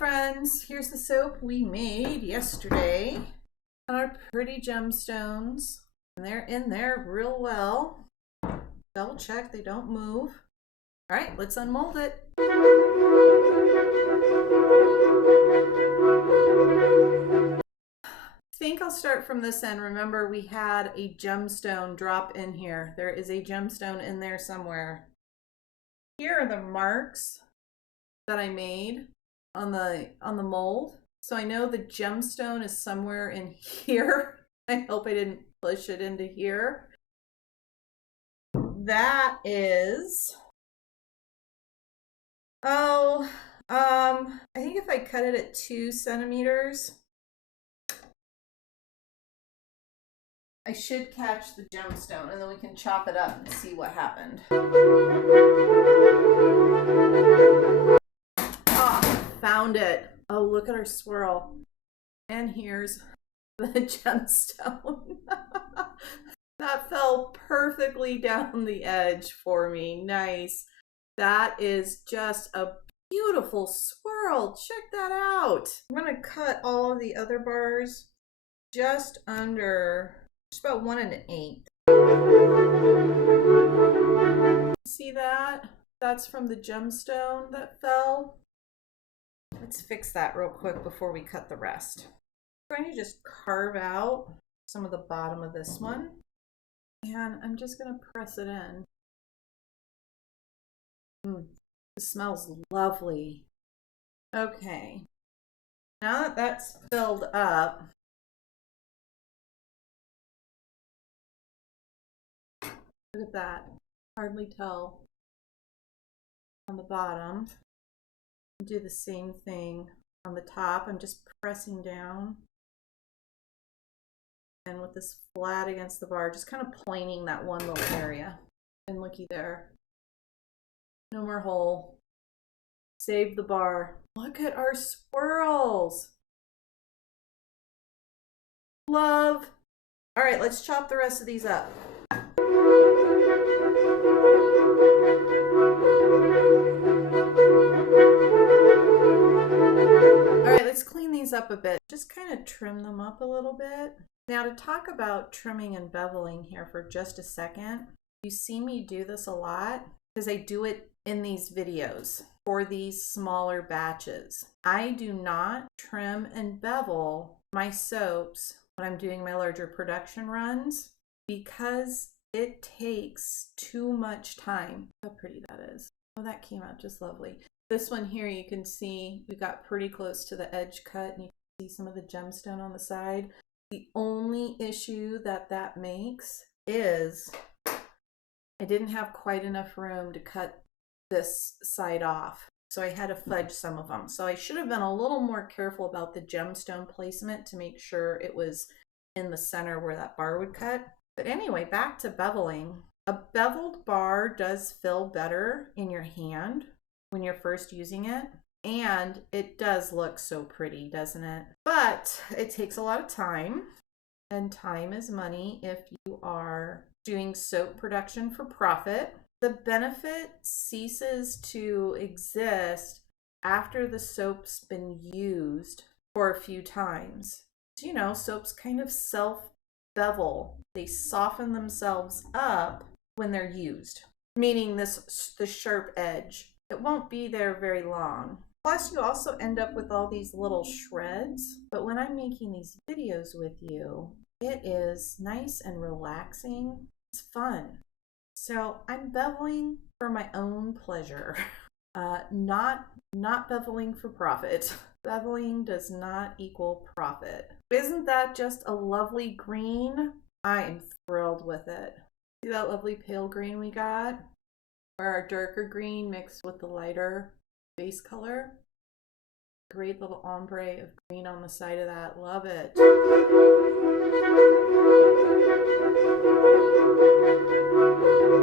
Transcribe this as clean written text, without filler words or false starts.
friends, here's the soap we made yesterday on our pretty gemstones, and they're in there real well. Double check they don't move. All right, let's unmold it. I think I'll start from this end. Remember, we had a gemstone drop in here. There is a gemstone in there somewhere. Here are the marks that I made on the mold. So I know the gemstone is somewhere in here. I hope I didn't push it into here. That is, I think if I cut it at 2 centimeters, I should catch the gemstone, and then we can chop it up and see what happened. Ah, found it. Oh, look at our swirl. And here's the gemstone. That fell perfectly down the edge for me. Nice. That is just a beautiful swirl. Check that out. I'm going to cut all of the other bars just about 1 1/8. See that? That's from the gemstone that fell. Let's fix that real quick before we cut the rest. I'm going to just carve out some of the bottom of this one, and I'm just going to press it in. It smells lovely. Okay, now that that's filled up, look at that. Hardly tell on the bottom. Do the same thing on the top. I'm just pressing down, and with this flat against the bar, just kind of planing that one little area. And looky there. No more hole. Save the bar. Look at our swirls. Love. All right, let's chop the rest of these up. Let's clean these up a bit. Just kind of trim them up a little bit. Now, to talk about trimming and beveling here for just a second, you see me do this a lot because I do it in these videos for these smaller batches. I do not trim and bevel my soaps when I'm doing my larger production runs because it takes too much time. How pretty that is. Oh, that came out just lovely. This one here, you can see we got pretty close to the edge cut, and you can see some of the gemstone on the side. The only issue that makes is I didn't have quite enough room to cut this side off, so I had to fudge some of them. So I should have been a little more careful about the gemstone placement to make sure it was in the center where that bar would cut. But anyway, back to beveling. A beveled bar does feel better in your hand when you're first using it, and it does look so pretty, doesn't it? But it takes a lot of time, and time is money if you are doing soap production for profit. The benefit ceases to exist after the soap's been used for a few times. So, you know, soaps kind of self-bevel. They soften themselves up when they're used, meaning the sharp edge. It won't be there very long. Plus, you also end up with all these little shreds. But when I'm making these videos with you, it is nice and relaxing. It's fun. So I'm beveling for my own pleasure, not beveling for profit. Beveling does not equal profit. Isn't that just a lovely green? I am thrilled with it. See that lovely pale green we got? Or our darker green mixed with the lighter base color. Great little ombre of green on the side of that. Love it.